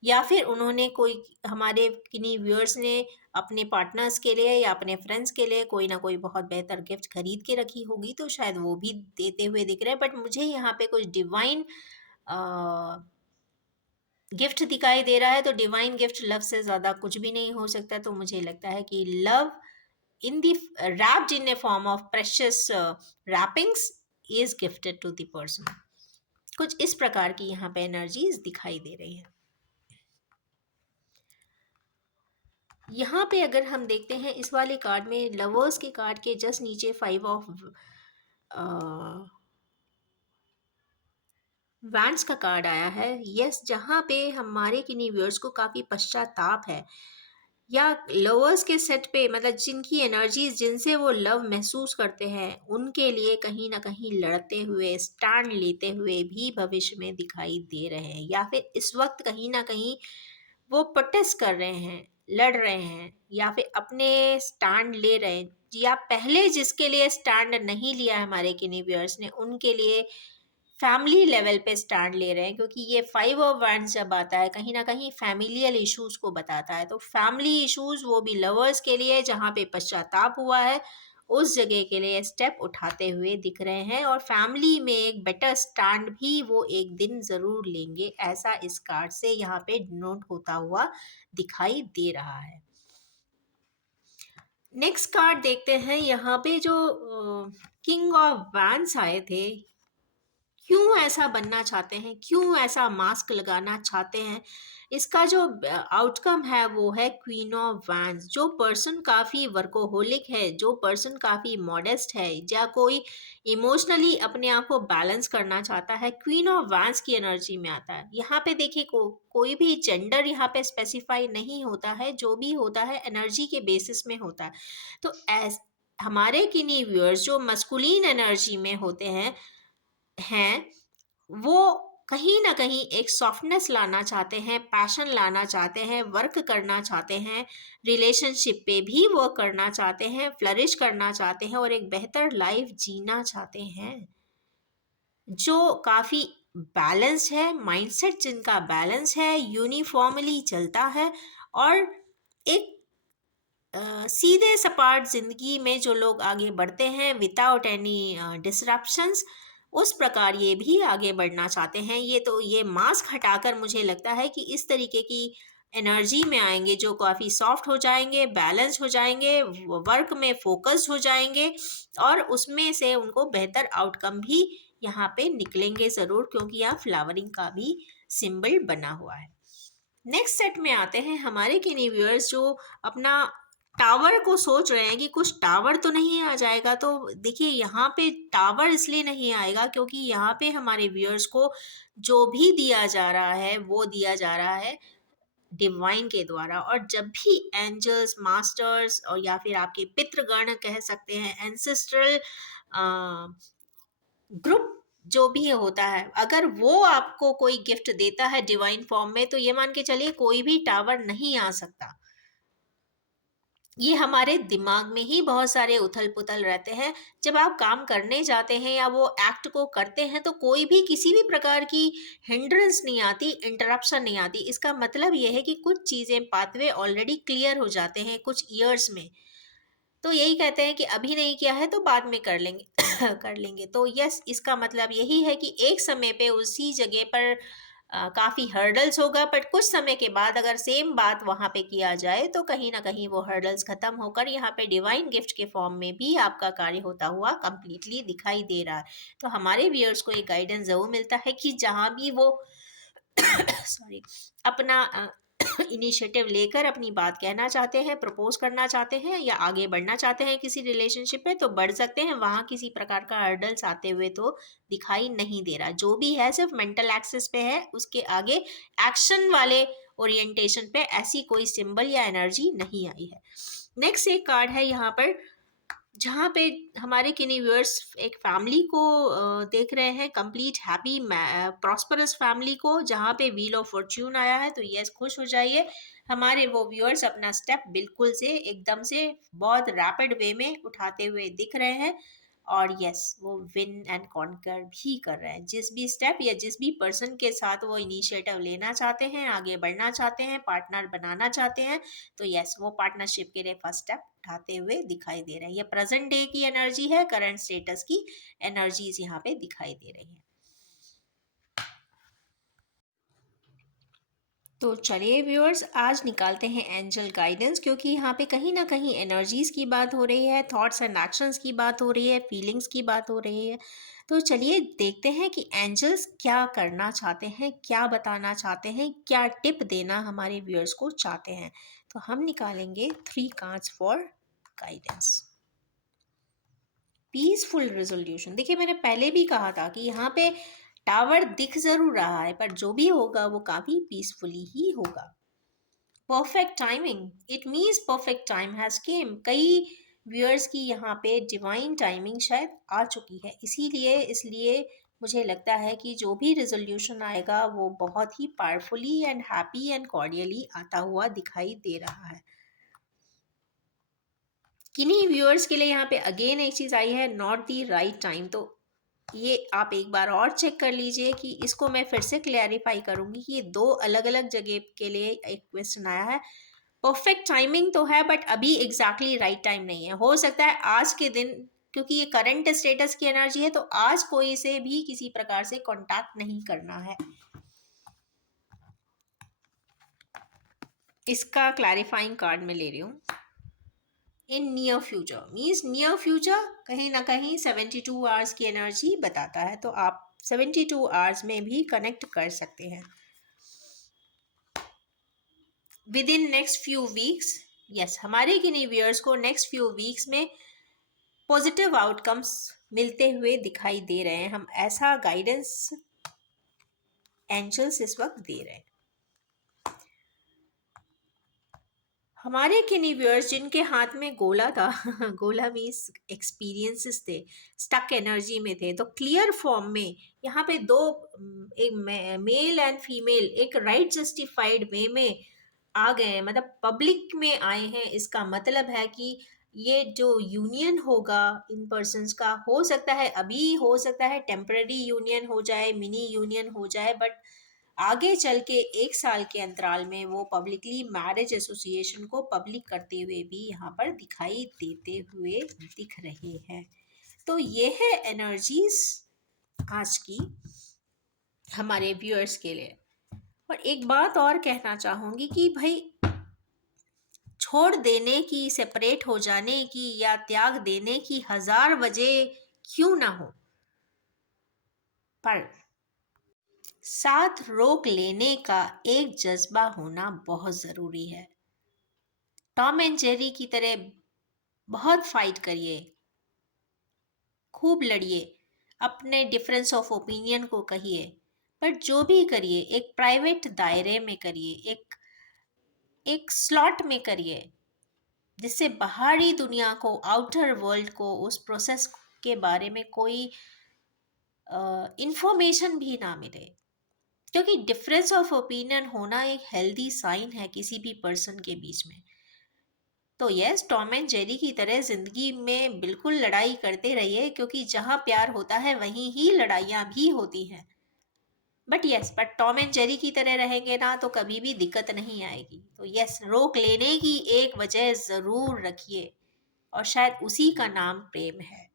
या फिर उन्होंने कोई, हमारे किन्हीं व्यूअर्स ने अपने पार्टनर्स के लिए या अपने फ्रेंड्स के लिए कोई ना कोई बहुत बेहतर गिफ्ट खरीद के रखी होगी, तो शायद वो भी देते हुए दिख रहे हैं। बट मुझे यहाँ पे कुछ डिवाइन गिफ्ट दिखाई दे रहा है। तो डिवाइन गिफ्ट लव से ज़्यादा कुछ भी नहीं हो सकता। तो मुझे लगता है कि love in the wrapped in a form of precious wrappings is gifted to the person। कुछ इस प्रकार की यहाँ पे एनर्जीज दिखाई दे रही है। यहाँ पे अगर हम देखते हैं इस वाले कार्ड में, लवर्स के कार्ड के जस्ट नीचे 5 ऑफ वैंड्स का कार्ड आया है। यस, जहाँ पे हमारे किन्हीं व्यूअर्स को काफ़ी पश्चाताप है या लवर्स के सेट पे, मतलब जिनकी एनर्जीज, जिनसे वो लव महसूस करते हैं, उनके लिए कहीं ना कहीं लड़ते हुए, स्टैंड लेते हुए भी भविष्य में दिखाई दे रहे हैं, या फिर इस वक्त कहीं ना कहीं वो प्रोटेस्ट कर रहे हैं, लड़ रहे हैं, या फिर अपने स्टैंड ले रहे हैं, या पहले जिसके लिए स्टैंड नहीं लिया है हमारे किन्हीं व्यूअर्स ने, उनके लिए फैमिली लेवल पे स्टैंड ले रहे हैं। क्योंकि ये 5 ऑफ वैंड्स जब आता है, कहीं ना कहीं फैमिलियल इश्यूज को बताता है। तो फैमिली इश्यूज, वो भी लवर्स के लिए, जहाँ पे पश्चाताप हुआ है, उस जगह के लिए स्टेप उठाते हुए दिख रहे हैं, और फैमिली में एक बेटर स्टैंड भी वो एक दिन ज़रूर लेंगे, ऐसा इस कार्ड से यहाँ पे नोट होता हुआ दिखाई दे रहा है। नेक्स्ट कार्ड देखते हैं। यहाँ पे जो किंग ऑफ वैंड्स आए थे, क्यों ऐसा बनना चाहते हैं, क्यों ऐसा मास्क लगाना चाहते हैं, इसका जो आउटकम है वो है क्वीन ऑफ वैंड्स। जो पर्सन काफ़ी वर्कोहोलिक है, जो पर्सन काफ़ी मॉडेस्ट है, या कोई इमोशनली अपने आप को बैलेंस करना चाहता है, क्वीन ऑफ वैंड्स की एनर्जी में आता है। यहाँ पे देखिए, कोई भी जेंडर यहाँ पे स्पेसिफाई नहीं होता है, जो भी होता है एनर्जी के बेसिस में होता है। तो हमारे किन्हीं व्यूअर्स जो मस्कुलिन एनर्जी में होते हैं, वो कहीं ना कहीं एक सॉफ्टनेस लाना चाहते हैं, पैशन लाना चाहते हैं, वर्क करना चाहते हैं, रिलेशनशिप पे भी वर्क करना चाहते हैं, फ्लरिश करना चाहते हैं, और एक बेहतर लाइफ जीना चाहते हैं, जो काफ़ी बैलेंस है, माइंडसेट जिनका बैलेंस है, यूनिफॉर्मली चलता है, और एक सीधे सपाट जिंदगी में जो लोग आगे बढ़ते हैं विदाउट एनी डिसरप्शंस, उस प्रकार ये भी आगे बढ़ना चाहते हैं। ये मास्क हटाकर मुझे लगता है कि इस तरीके की एनर्जी में आएंगे, जो काफ़ी सॉफ्ट हो जाएंगे, बैलेंस हो जाएंगे, वर्क में फोकस्ड हो जाएंगे, और उसमें से उनको बेहतर आउटकम भी यहाँ पे निकलेंगे ज़रूर, क्योंकि यहाँ फ्लावरिंग का भी सिंबल बना हुआ है। नेक्स्ट सेट में आते हैं हमारे किन्हीं व्यूअर्स जो अपना टावर को सोच रहे हैं कि कुछ टावर तो नहीं आ जाएगा। तो देखिए, यहाँ पे टावर इसलिए नहीं आएगा क्योंकि यहाँ पे हमारे व्यूअर्स को जो भी दिया जा रहा है वो दिया जा रहा है डिवाइन के द्वारा। और जब भी एंजल्स, मास्टर्स, और या फिर आपके पितृगण कह सकते हैं, एंसेस्ट्रल ग्रुप, जो भी होता है, अगर वो आपको कोई गिफ्ट देता है डिवाइन फॉर्म में, तो ये मान के चलिए कोई भी टावर नहीं आ सकता। ये हमारे दिमाग में ही बहुत सारे उथल पुथल रहते हैं। जब आप काम करने जाते हैं या वो एक्ट को करते हैं, तो कोई भी किसी भी प्रकार की हिंड्रेंस नहीं आती, इंटरप्शन नहीं आती। इसका मतलब ये है कि कुछ चीज़ें, पाथवे ऑलरेडी क्लियर हो जाते हैं कुछ ईयर्स में। तो यही कहते हैं कि अभी नहीं किया है तो बाद में कर लेंगे कर लेंगे। तो यस, इसका मतलब यही है कि एक समय पे उसी जगह पर काफ़ी हर्डल्स होगा, बट कुछ समय के बाद अगर सेम बात वहाँ पे किया जाए, तो कहीं ना कहीं वो हर्डल्स खत्म होकर यहाँ पे डिवाइन गिफ्ट के फॉर्म में भी आपका कार्य होता हुआ कंप्लीटली दिखाई दे रहा है। तो हमारे व्यूअर्स को एक गाइडेंस ज़रूर मिलता है कि जहाँ भी वो सॉरी, अपना इनिशिएटिव लेकर अपनी बात कहना चाहते हैं, प्रपोज करना चाहते हैं, या आगे बढ़ना चाहते हैं किसी रिलेशनशिप में, तो बढ़ सकते हैं। वहाँ किसी प्रकार का हर्डल्स आते हुए तो दिखाई नहीं दे रहा। जो भी है सिर्फ मेंटल एक्सेस पे है, उसके आगे एक्शन वाले ओरिएंटेशन पे ऐसी कोई सिंबल या एनर्जी नहीं आई है। नेक्स्ट एक कार्ड है यहाँ पर, जहाँ पे हमारे किन्हीं व्यूअर्स एक फैमिली को देख रहे हैं, कंप्लीट हैप्पी प्रॉस्परस फैमिली को, जहाँ पे व्हील ऑफ फॉर्च्यून आया है। तो यस, खुश हो जाइए, हमारे वो व्यूअर्स अपना स्टेप बिल्कुल से, एकदम से, बहुत रैपिड वे में उठाते हुए दिख रहे हैं। और यस, वो विन एंड कॉन्कर भी कर रहे हैं। जिस भी स्टेप या जिस भी पर्सन के साथ वो इनिशिएटिव लेना चाहते हैं, आगे बढ़ना चाहते हैं, पार्टनर बनाना चाहते हैं, तो यस, वो पार्टनरशिप के लिए फर्स्ट स्टेप उठाते हुए दिखाई दे रहे हैं। ये प्रेजेंट डे की एनर्जी है, करंट स्टेटस की एनर्जीज यहाँ पे दिखाई दे रही है। तो चलिए व्यूअर्स, आज निकालते हैं एंजल गाइडेंस, क्योंकि यहाँ पे कहीं ना कहीं एनर्जीज की बात हो रही है, थॉट्स एंड एक्शंस की बात हो रही है, फीलिंग्स की बात हो रही है। तो चलिए देखते हैं कि एंजल्स क्या करना चाहते हैं, क्या बताना चाहते हैं, क्या टिप देना हमारे व्यूअर्स को चाहते हैं। तो हम निकालेंगे 3 cards for guidance. Peaceful resolution. देखिए, मैंने पहले भी कहा था कि यहाँ पे टावर दिख जरूर रहा है, पर जो भी होगा वो काफी पीसफुली ही होगा। Perfect timing, it means perfect time has came. कई व्यूअर्स की यहाँ पे डिवाइन टाइमिंग शायद आ चुकी है, इसीलिए इसलिए मुझे लगता है कि जो भी रिजोल्यूशन आएगा वो बहुत ही powerfully and happy and cordially आता हुआ दिखाई दे रहा है। किन्हीं व्यूअर्स के लिए यहाँ पे अगेन एक चीज़ आई है, नॉट दी राइट टाइम। तो ये आप एक बार और चेक कर लीजिए कि इसको मैं फिर से क्लैरिफाई करूँगी कि ये दो अलग अलग जगह के लिए एक क्वेश्चन आया है। परफेक्ट टाइमिंग तो है बट अभी एग्जैक्टली राइट टाइम नहीं है। हो सकता है आज के दिन, क्योंकि ये करंट स्टेटस की एनर्जी है, तो आज कोई से भी किसी प्रकार से कांटेक्ट नहीं करना है। इसका क्लैरिफाइंग कार्ड मैं ले रही हूँ। In near future means near future कहीं ना कहीं 72 आवर्स की एनर्जी बताता है, तो आप 72 आवर्स में भी कनेक्ट कर सकते हैं। With in next few weeks, yes, हमारे किन्हीं व्यूअर्स को नेक्स्ट फ्यू वीक्स में पॉजिटिव आउटकम्स मिलते हुए दिखाई दे रहे हैं। हम ऐसा गाइडेंस एंजल्स इस वक्त दे रहे हैं। हमारे किन्हीं व्यूअर्स जिनके हाथ में गोला था गोला मीन्स एक्सपीरियंसेस थे, स्टक एनर्जी में थे, तो क्लियर फॉर्म में यहाँ पे दो, एक मेल एंड फीमेल एक राइट जस्टिफाइड वे में आ गए हैं, मतलब पब्लिक में आए हैं। इसका मतलब है कि ये जो यूनियन होगा इन पर्सन्स का, हो सकता है अभी, हो सकता है टेम्पररी यूनियन हो जाए, मिनी यूनियन हो जाए, बट आगे चल के 1 साल के अंतराल में वो पब्लिकली मैरिज एसोसिएशन को पब्लिक करते हुए भी यहाँ पर दिखाई देते हुए दिख रहे हैं। तो ये है एनर्जीज आज की हमारे व्यूअर्स के लिए। और एक बात और कहना चाहूँगी कि भाई, छोड़ देने की, सेपरेट हो जाने की या त्याग देने की 1000 वजह क्यों ना हो, पर साथ रोक लेने का एक जज्बा होना बहुत ज़रूरी है। टॉम एंड जेरी की तरह बहुत फाइट करिए, खूब लड़िए, अपने डिफरेंस ऑफ ओपिनियन को कहिए, पर जो भी करिए एक प्राइवेट दायरे में करिए, एक एक स्लॉट में करिए, जिससे बाहरी दुनिया को, आउटर वर्ल्ड को उस प्रोसेस के बारे में कोई इंफॉर्मेशन भी ना मिले। क्योंकि डिफरेंस ऑफ ओपिनियन होना एक हेल्दी साइन है किसी भी पर्सन के बीच में। तो यस, टॉम एंड जेरी की तरह जिंदगी में बिल्कुल लड़ाई करते रहिए, क्योंकि जहाँ प्यार होता है वहीं ही लड़ाइयाँ भी होती हैं। बट टॉम एंड जेरी की तरह रहेंगे ना तो कभी भी दिक्कत नहीं आएगी। तो यस, रोक लेने की एक वजह ज़रूर रखिए, और शायद उसी का नाम प्रेम है।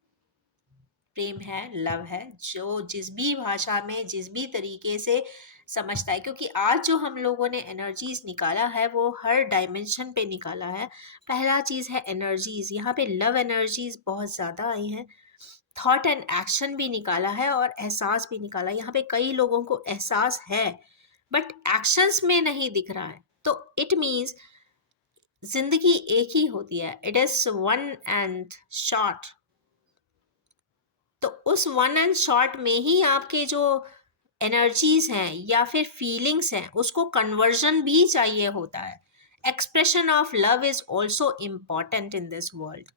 प्रेम है, लव है, जो जिस भी भाषा में, जिस भी तरीके से समझता है। क्योंकि आज जो हम लोगों ने एनर्जीज निकाला है वो हर डायमेंशन पे निकाला है। पहला चीज़ है एनर्जीज, यहाँ पे लव एनर्जीज बहुत ज़्यादा आई हैं। थॉट एंड एक्शन भी निकाला है और एहसास भी निकाला है। यहाँ पे कई लोगों को एहसास है बट एक्शंस में नहीं दिख रहा है। तो इट मीन्स जिंदगी एक ही होती है, it is one and short. तो उस वन एंड शॉट में ही आपके जो एनर्जीज हैं या फिर फीलिंग्स हैं उसको कन्वर्जन भी चाहिए होता है। Expression of love is also important in this world,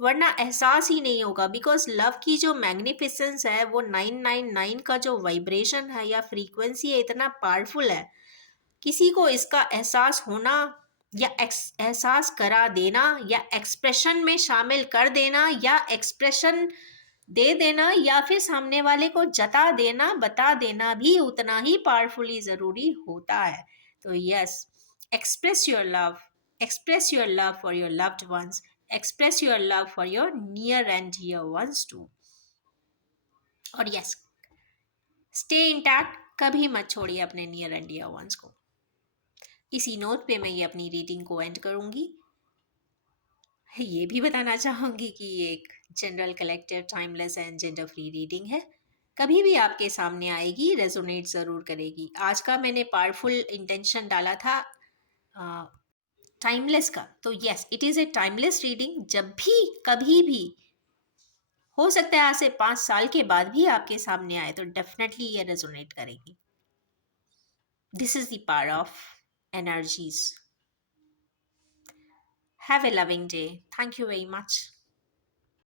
वरना एहसास ही नहीं होगा। बिकॉज लव की जो मैग्निफिसेंस है, वो 999 का जो वाइब्रेशन है या फ्रीक्वेंसी है, इतना पावरफुल है। किसी को इसका एहसास होना या एहसास करा देना या एक्सप्रेशन में शामिल कर देना या एक्सप्रेशन दे देना या फिर सामने वाले को जता देना, बता देना भी उतना ही पावरफुली ज़रूरी होता है। तो yes, express your love, express your love for your loved ones, express your love for your near and dear ones too. और यस, स्टे इंटैक्ट, कभी मत छोड़िए अपने नियर एंड डियर वंस को। इसी नोट पे मैं ये अपनी रीडिंग को एंड करूँगी। ये भी बताना चाहूँगी कि ये एक general collective timeless and gender free reading है। कभी भी आपके सामने आएगी, रेजोनेट ज़रूर करेगी। आज का मैंने पावरफुल इंटेंशन डाला था टाइमलेस का, तो yes, it is a timeless reading. जब भी, कभी भी, हो सकता है आज से 5 साल के बाद भी आपके सामने आए तो डेफिनेटली ये रेजोनेट करेगी। This is the power of energies. Have a loving day. Thank you very much.